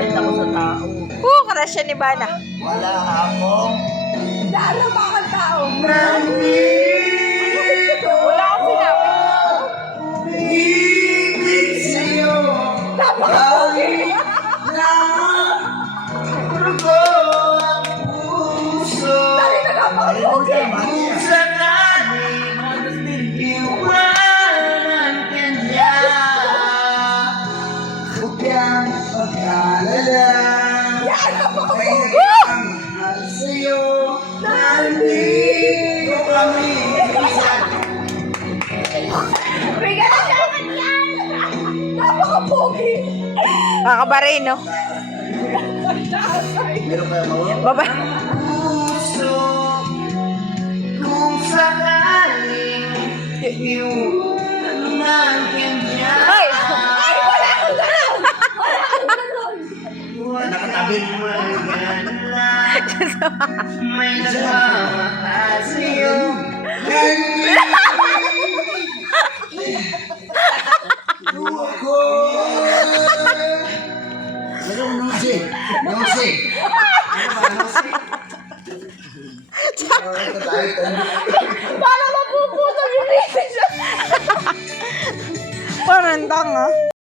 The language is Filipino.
mabait ako sa tao. Crush siya ni Bana. Wala akong Lalo ba ang tao? nandito. Wala akong sinabi. Ibig sa'yo. Napaka-pogi. Na rugo ang puso. Dali na napaka-pogi. Kung sakaling iwanan ka niya, huwag kang mag-alala. Yan, napaka-pogi. Ang mahal sa'yo, nandito kami. Bigyan na siya agad yan. Napaka-pogi. Kakabarin, no? Meron kaya mawala? Baba. Puso, kung sakaling iwanan ka niya. Ay! Ay, wala akong gano'n! Wala akong gano'n! Nakatabi mo lang. May nagmamahal sa'yo. Ako. Ano nusi? Nusi. Parang mapuputol yung isis. Parang tanga.